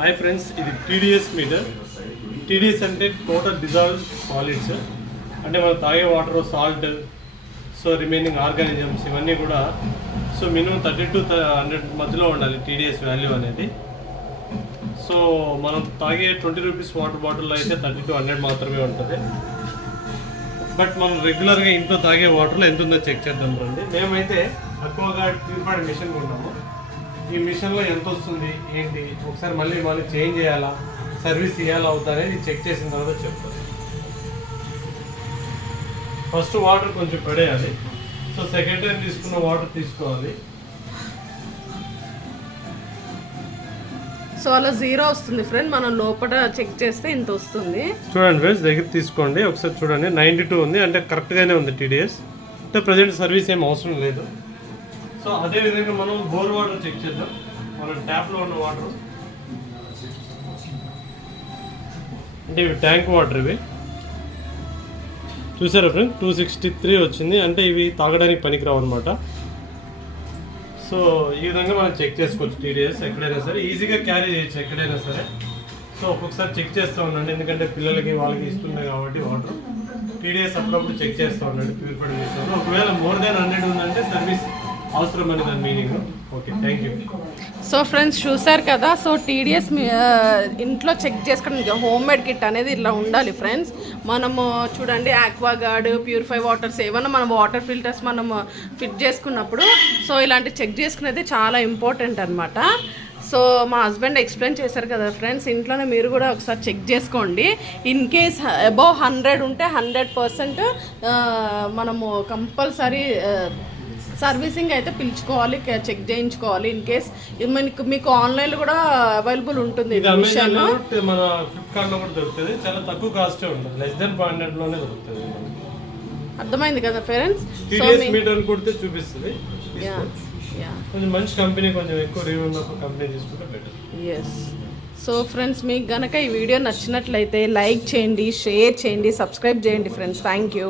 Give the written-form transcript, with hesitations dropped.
Hi friends, ఇది TDS metre. TDS అంటే total dissolve solids, అంటే మనం తాగే water, salt, so remaining organisms ఇవన్నీ కూడా సో మినిమం 30 to 100 మధ్యలో ఉండాలి టీడీఎస్ వాల్యూ అనేది. సో మనం తాగే 20 రూపీస్ వాటర్ బాటిల్లో అయితే 30 to 100 మాత్రమే ఉంటుంది. బట్ మనం రెగ్యులర్గా ఇంట్లో తాగే వాటర్లో ఎంత ఉందో చెక్ చేద్దాం రండి. మేమైతే అక్వాగార్డ్ ప్యూరిఫైడ్ మిషన్ కొన్నాము. ఈ మిషన్లో ఎంత వస్తుంది ఏంటి, ఒకసారి మళ్ళీ చేంజ్ చేయాలా, సర్వీస్ ఇవ్వాలా అవుతా అనేది చెక్ చేసిన తర్వాత చెప్తాను. ఫస్ట్ వాటర్ కొంచెం పడేయాలి. సో సెకండ్ టైం తీసుకున్న వాటర్ తీసుకోవాలి. సో అలా 0 వస్తుంది ఫ్రెండ్. మనం లోపల చెక్ చేస్తే ఇంత వస్తుంది. చూడండి ఫ్రెండ్స్, దగ్గర తీసుకోండి ఒకసారి చూడండి. 92 ఉంది, అంటే కరెక్ట్గానే ఉంది టీడీఎస్. అంటే ప్రజెంట్ సర్వీస్ ఏం అవసరం లేదు. సో అదేవిధంగా మనం బోర్ వాటర్ చెక్ చేద్దాం. మన ట్యాప్లో ఉన్న వాటర్ అంటే ఇవి ట్యాంక్ వాటర్. ఇవి చూసారా ఫ్రెండ్, 263 వచ్చింది. అంటే ఇవి తాగడానికి పనికిరావు అనమాట. సో ఈ విధంగా మనం చెక్ చేసుకోవచ్చు టీడీఎస్ ఎక్కడైనా సరే, ఈజీగా క్యారీ చేయొచ్చు ఎక్కడైనా సరే. సో ఒక్కొక్కసారి చెక్ చేస్తూ ఉండండి, ఎందుకంటే పిల్లలకి వాళ్ళకి ఇస్తుంది కాబట్టి వాటర్. టీడీఎస్ అప్పుడప్పుడు చెక్ చేస్తూ ఉండండి ప్యూరిఫైడ్ చేస్తారు. ఒకవేళ మోర్ దాన్ 100 ఉందంటే సర్వీస్ అవసరం అని దాని meaning. Okay, thank you. So friends చూసారు కదా. సో టీడీఎస్ ఇంట్లో చెక్ చేసుకోవడానికి హోమ్ మేడ్ కిట్ అనేది ఇలా ఉండాలి ఫ్రెండ్స్. మనము చూడండి, ఆక్వాగార్డ్, ప్యూరిఫై వాటర్స్ ఏమన్నా మనం వాటర్ ఫిల్టర్స్ మనం ఫిట్ చేసుకున్నప్పుడు సో ఇలాంటి చెక్ చేసుకునేది చాలా ఇంపార్టెంట్ అనమాట. సో మా హస్బెండ్ ఎక్స్ప్లెయిన్ చేశారు కదా ఫ్రెండ్స్, ఇంట్లోనే మీరు కూడా ఒకసారి చెక్ చేసుకోండి. ఇన్ కేస్ అబౌవ్ 100 ఉంటే 100% మనము కంపల్సరీ సర్వీసింగ్ అయితే పిలుచుకోవాలి, చెక్ చేయించుకోవాలి. ఇన్ కేస్ మీకు ఆన్లైన్లో కూడా అవైలబుల్ ఉంటుంది. మన ఫ్లిప్కార్ట్లో కూడా దొరుకుతుంది, చాలా తక్కువ కాస్ట్ ఉంటుంది, less than 500 లోనే దొరుకుతుంది. అర్థమైంది కదా ఫ్రెండ్స్. టీడీఎస్ మీటర్ కొడితే చూపిస్తుంది. కొంచెం మంచి కంపెనీ, కొంచెం ఎక్కువ రివ్యూ ఉన్న కంపెనీ తీసుకుంటే బెటర్. ఎస్. సో ఫ్రెండ్స్, మీకు గనక ఈ వీడియో నచ్చినట్లయితే లైక్ చేయండి, షేర్ చేయండి, సబ్స్క్రైబ్ చేయండి ఫ్రెండ్స్. Thank you.